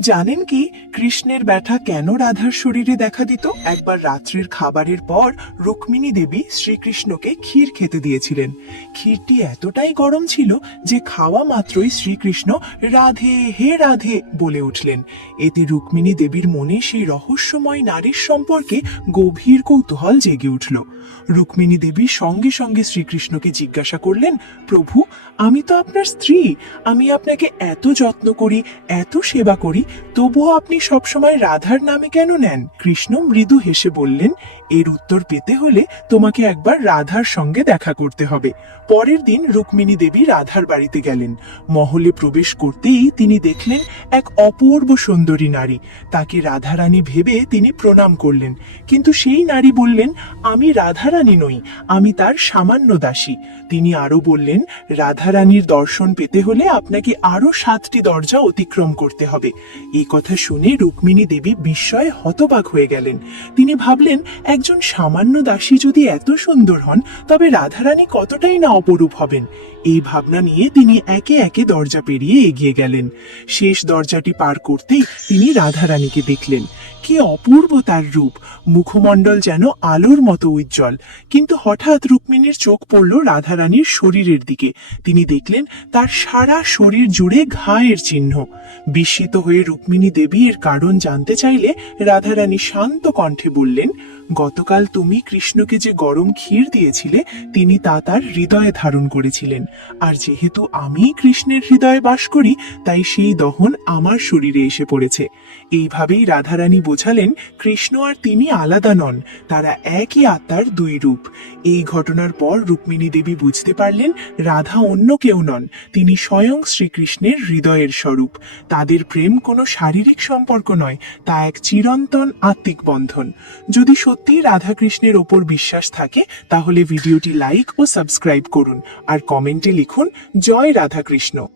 জানেন কি কৃষ্ণের ব্যথা কেন রাধার শরীরে দেখা দিত? একবার রাত্রির খাবারের পর রুক্মিণী দেবী শ্রীকৃষ্ণকে ক্ষীর খেতে দিয়েছিলেন। ক্ষীরটি এতটাই গরম ছিল যে খাওয়া মাত্রই শ্রীকৃষ্ণ রাধে হে রাধে বলে উঠলেন। এতে রুক্মিণী দেবীর মনে সেই রহস্যময় নারীর সম্পর্কে গভীর কৌতূহল জেগে উঠল। রুক্মিণী দেবী সঙ্গে সঙ্গে শ্রীকৃষ্ণকে জিজ্ঞাসা করলেন, প্রভু, আমি তো আপনার স্ত্রী, আমি আপনাকে এত যত্ন করি, এত সেবা করি, তবুও আপনি সবসময় রাধার নামে কেন নেন? কৃষ্ণ মৃদু হেসে বললেন, এর উত্তর পেতে হলে তোমাকে একবার রাধার সঙ্গে দেখা করতে হবে। পরের দিন রুক্মিণী দেবী রাধার বাড়িতে গেলেন। মহলে প্রবেশ করতেই তিনি দেখলেন এক অপূর্ব সুন্দরী নারী। তাকে রাধারানী ভেবে তিনি প্রণাম করলেন, কিন্তু সেই নারী বললেন, আমি রাধারানী নই, আমি তার সামান্য দাসী। তিনি আরো বললেন, রাধারানীর দর্শন পেতে হলে আপনাকে আরো 7টি দরজা অতিক্রম করতে হবে। এই কথা শুনে রুক্মিণী দেবী বিস্ময়ে হতবাক হয়ে গেলেন। তিনি ভাবলেন, একজন সামান্য দাসী যদি এত সুন্দর হন, তবে রাধারানী কতটাই না অপরূপ হবেন। এই ভাবনা নিয়ে তিনি একে একে দরজা পেরিয়ে এগিয়ে গেলেন। শেষ দরজাটি পার করতেই তিনি রাধারানীকে দেখলেন। কি অপূর্ব তার রূপ! মুখমণ্ডল যেন আলোর মতো উজ্জ্বল। কিন্তু হঠাৎ রুক্মিণীর চোখ পড়ল রাধারানীর শরীরের দিকে। তিনি দেখলেন তার সারা শরীর জুড়ে ঘায়ের চিহ্ন। বিস্মিত হয়ে রুক্মিণী দেবী এর কারণ জানতে চাইলে রাধারানী শান্ত কণ্ঠে বললেন, গতকাল তুমি কৃষ্ণকে যে গরম ক্ষীর দিয়েছিলে, তিনি তা তার হৃদয়ে ধারণ করেছিলেন। আর যেহেতু আমি কৃষ্ণের হৃদয়ে বাস করি, তাই সেই দহন আমার শরীরে এসে পড়েছে। এইভাবেই রাধারানী বোঝালেন, কৃষ্ণ আর তিনি আলাদা নন, তারা একই আত্মার দুই রূপ। এই ঘটনার পর রুক্মিণী দেবী বুঝতে পারলেন, রাধা অন্য কেউ নন, তিনি স্বয়ং শ্রীকৃষ্ণের হৃদয়ের স্বরূপ। তাদের প্রেম কোনো শারীরিক সম্পর্ক নয়, তা এক চিরন্তন আত্মিক বন্ধন। যদি সত্যি রাধাকৃষ্ণের ওপর বিশ্বাস থাকে, তাহলে ভিডিওটি লাইক ও সাবস্ক্রাইব করুন আর কমেন্টে লিখুন, জয় রাধাকৃষ্ণ।